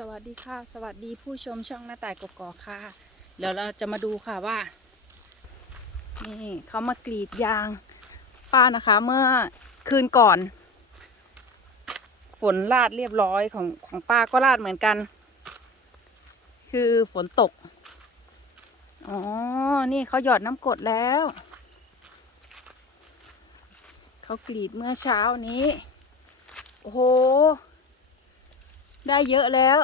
สวัสดีค่ะ สวัสดีผู้ชมช่องหน้าต่ายกกอกค่ะ เดี๋ยวเราจะมาดูค่ะว่า นี่เขามากรีดยางป้านะคะ เมื่อคืนก่อน ฝนลาดเรียบร้อยของของป้าก็ลาดเหมือนกัน คือฝนตก อ๋อ นี่เขาหยอดน้ำกรดแล้ว เขากรีดเมื่อเช้านี้ โอ้โห ได้เยอะแล้ว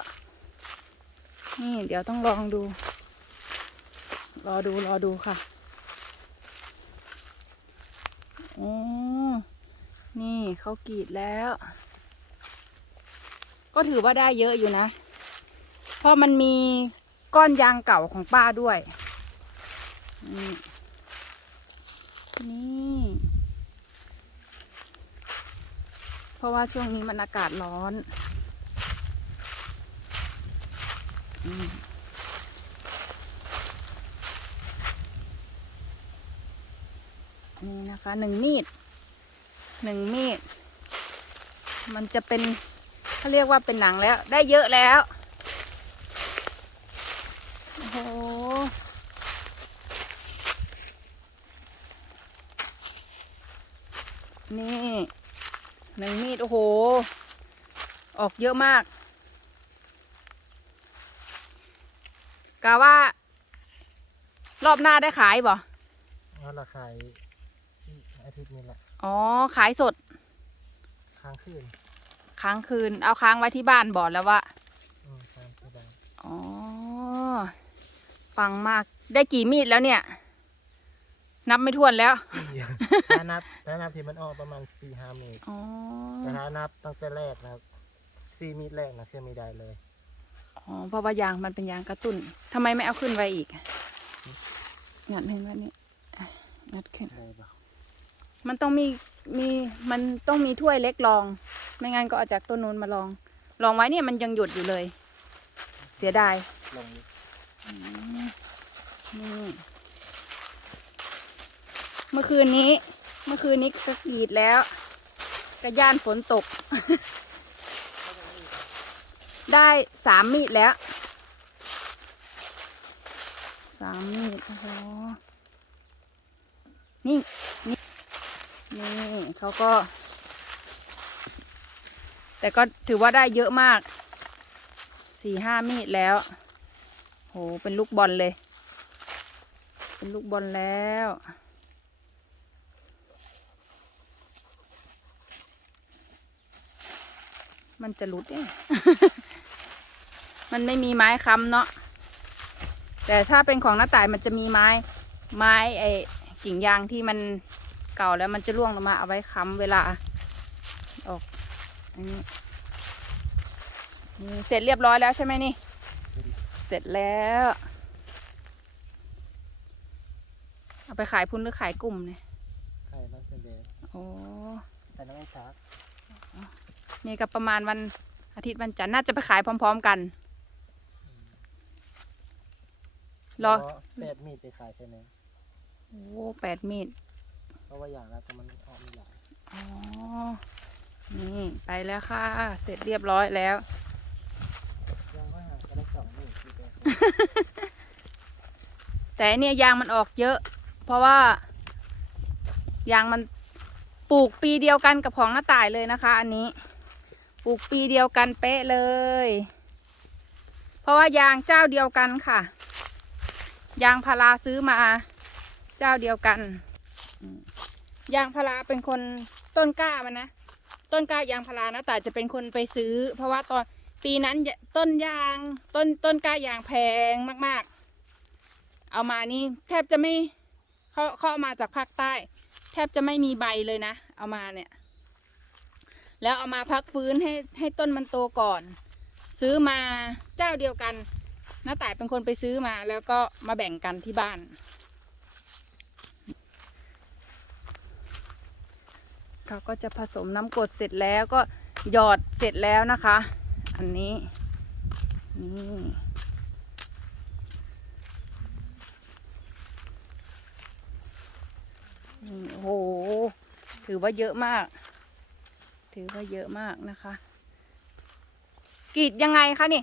นี่เดี๋ยวต้องลองดู รอดูรอดูค่ะโอ้นี่เขากรีดแล้ว ก็ถือว่าได้เยอะอยู่นะ เพราะมันมีก้อนยางเก่าของป้าด้วย นี่นี่เพราะว่าช่วงนี้มันอากาศร้อน อืม นี่นะคะหนึ่งมีดหนึ่งมีด มันจะเป็นเขาเรียกว่าเป็นหนังแล้ว ได้เยอะแล้วโอ้โหนี่หนึ่งมีด โอ้โห ออกเยอะมาก กะว่า รอบหน้าได้ขายบ่งั้นเราขายอีกอาทิตย์นี้แหละอ๋อ ขายสดค้างคืนค้างคืน เอาค้างไว้ที่บ้านบ่แล้วว่าอืมค้างที่บ้านอ๋อฟังมากได้กี่มีดแล้วเนี่ย นับไม่ถ้วนแล้ว สี่ถ้านับถ้านับที่มันออกประมาณสี่ห้าเมตรอ๋อแต่ถ้านับตั้งแต่แรกนะครับสี่เมตรแรกนะคือไม่ได้เลย อ๋อเพราะว่ายางมันเป็นยางกระตุ้นทำไมไม่เอาขึ้นไว้อีกงัดขึ้นไว้นี่อะงัดขึ้นได้ปะมันต้องมีมีมันต้องมีถ้วยเล็กรอง ไม่งั้นก็เอาจากต้นนู้นมาลอง ลองไว้เนี่ยมันยังหยุดอยู่เลย เสียดายลงนี่เมื่อคืนนี้ เมื่อคืนนี้ก็กรีดแล้วกระย่านฝนตก ได้สามมีดแล้วสามมีดโอ้โหนี่นี่นี่เขาก็ แต่ก็ถือว่าได้เยอะมากสี่ห้ามีดแล้ว โห เป็นลูกบอลเลย เป็นลูกบอลแล้วมันจะหลุดเอง มันไม่มีไม้ค้ำเนาะแต่ถ้าเป็นของหน้าต่ายมันจะมีไม้ไม้ไอ้กิ่งยางที่มันเก่าแล้วมันจะร่วงลงมาเอาไว้ค้ำเวลาออกอันนี้นี่เสร็จเรียบร้อยแล้วใช่ไหมนี่ เสร็จแล้ว เอาไปขายพุ่นหรือขายกลุ่มเนี่ยไข่บ้านเป็นแดงโอ้แต่น้ำไม่ชักนี่ก็ประมาณวันอาทิตย์วันจันทร์น่าจะไปขายพร้อม ๆ กัน รอแล้วก็แปดเมตรไปขายใช่ไหมโอ้แปดมีดเพราะว่าอย่างแล้วก็มันออกไม่หลายอ๋อ นี่ไปแล้วค่ะ เสร็จเรียบร้อยแล้วยังว่าหาก็ได้สองเมตรคือแต่แต่อันเนี่ยยางมันออกเยอะ เพราะว่ายางมันปลูกปีเดียวกันกับของหน้าต่ายเลยนะคะ อันนี้ ปลูกปีเดียวกันเป๊ะเลย เพราะว่ายางเจ้าเดียวกันค่ะ ยางพาราซื้อมา เจ้าเดียวกัน ยางพาราเป็นคนต้นกล้ามันนะ ต้นกล้ายางพารานะแต่จะเป็นคนไปซื้อ เพราะว่าตอนปีนั้นต้นยางต้นต้นกล้ายางแพงมาก ๆ เอามานี่แทบจะไม่เขาเขาเอามาจากภาคใต้ แทบจะไม่มีใบเลยนะ เอามาเนี่ย แล้วเอามาพักฟื้นให้ให้ต้นมันโตก่อน ซื้อมาเจ้าเดียวกัน น้าต่ายเป็นคนไปซื้อมาแล้วก็มาแบ่งกันที่บ้าน เขาก็จะผสมน้ำกรดเสร็จแล้วก็หยอดเสร็จแล้วนะคะ อันนี้ นี่นี่โอ้โห ถือว่าเยอะมาก ถือว่าเยอะมากนะคะกรีดยังไงคะนี่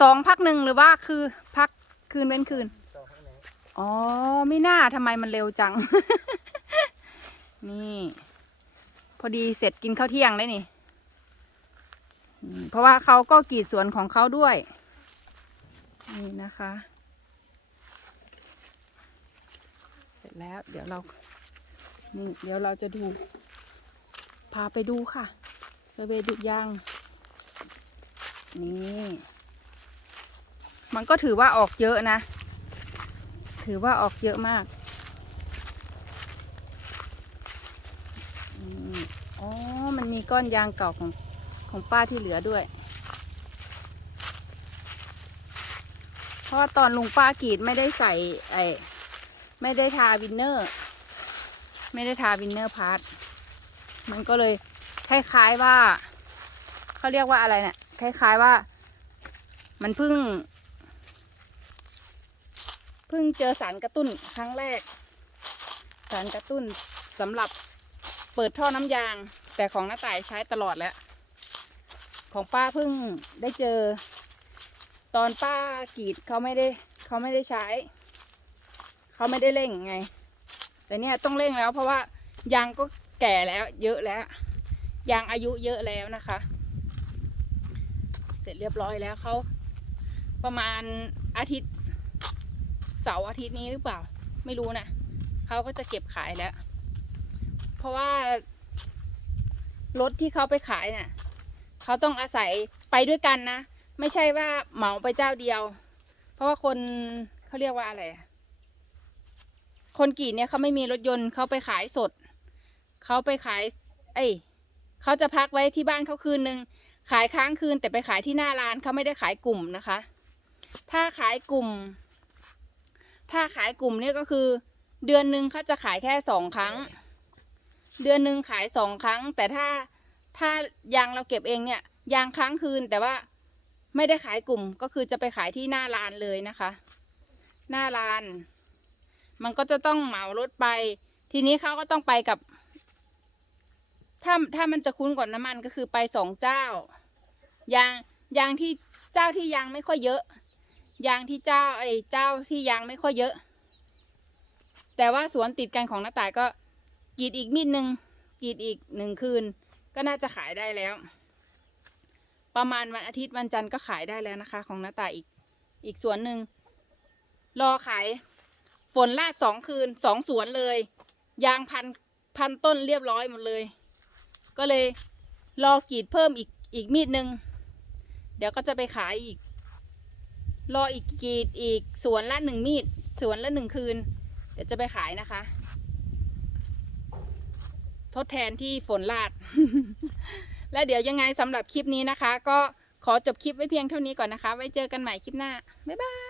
สองพักหนึ่งหรือว่าคือพักคืนเว้นคืน สองข้างในอ๋อไม่น่าทำไมมันเร็วจัง นี่ พอดีเสร็จกินข้าวเที่ยงได้นี่อืมเพราะว่าเขาก็กรีดสวนของเขาด้วย นี่นะคะ เสร็จแล้วเดี๋ยวเรา นี่เดี๋ยวเราจะดู พาไปดูค่ะเซเวยดุยางนี่ มันก็ถือว่าออกเยอะนะ ถือว่าออกเยอะมากอ๋อ มันมีก้อนยางเก่าของของป้าที่เหลือด้วย เพราะว่าตอนลุงป้ากรีดไม่ได้ใส่ไอไม่ได้ทาวินเนอร์ ไม่ได้ทาวินเนอร์พาร์ทมันก็เลยคล้ายๆว่าเขาเรียกว่าอะไรเนะี่ยคล้ายๆว่า มันเพิ่ง เพิ่งเจอสารกระตุ้นครั้งแรก สารกระตุ้นสำหรับเปิดท่อน้ำยาง แต่ของน้าต่ายใช้ตลอดแล้ว ของป้าเพิ่งได้เจอ ตอนป้ากรีดเขาไม่ได้เขาไม่ได้ใช้ เขาไม่ได้เร่งไง แต่เนี่ยต้องเร่งแล้วเพราะว่ายางก็แก่แล้ว เยอะแล้ว ยางอายุเยอะแล้วนะคะ เสร็จเรียบร้อยแล้วเขาประมาณอาทิตย์ เสาร์อาทิตย์นี้หรือเปล่า ไม่รู้นะเขาก็จะเก็บขายแล้ว เพราะว่ารถที่เขาไปขายน่ะเขาต้องอาศัยไปด้วยกันนะ ไม่ใช่ว่าเหมาไปเจ้าเดียว เพราะว่าคนเขาเรียกว่าอะไร คนกีดเนี่ยเขาไม่มีรถยนต์เขาไปขายสด เขาไปขาย เอ้ยเขาจะพักไว้ที่บ้านเขาคืนนึง ขายค้างคืนแต่ไปขายที่หน้าร้านเขาไม่ได้ขายกลุ่มนะคะ ถ้าขายกลุ่ม ถ้าขายกลุ่มเนี่ยก็คือ เดือนหนึ่งเขาจะขายแค่สองครั้ง เดือนหนึ่งขายสองครั้ง แต่ถ้าถ้ายางเราเก็บเองเนี่ยยางค้างคืนแต่ว่าไม่ได้ขายกลุ่มก็คือจะไปขายที่หน้าร้านเลยนะคะ หน้าร้าน มันก็จะต้องเหมารถไป ทีนี้เขาก็ต้องไปกับ ถ้าถ้ามันจะคุ้นกว่าน้ำมันก็คือไปสองเจ้ายางยางที่เจ้าที่ยางไม่ค่อยเยอะ ยางที่เจ้าไอ้เจ้าที่ยางไม่ค่อยเยอะ แต่ว่าสวนติดกันของน้าต่ายก็กรีดอีกมีดหนึ่งกรีดอีกหนึ่งคืน ก็น่าจะขายได้แล้ว ประมาณวันอาทิตย์วันจันทร์ก็ขายได้แล้วนะคะ ของน้าต่ายอีกอีกสวนหนึ่งรอขายฝนลาดสองคืนสองสวนเลย ยางพันพันต้นเรียบร้อยหมดเลย ก็เลยรอกรีดเพิ่มอีกอีกมีดหนึ่งเดี๋ยวก็จะไปขายอีก รออีกกีดอีกสวนละหนึ่งมีดสวนละหนึ่งคืน เดี๋ยวจะไปขายนะคะ ทดแทนที่ฝนลาด และเดี๋ยวยังไงสำหรับคลิปนี้นะคะ ก็ขอจบคลิปไว้เพียงเท่านี้ก่อนนะคะ ไว้เจอกันใหม่คลิปหน้า บ๊ายบาย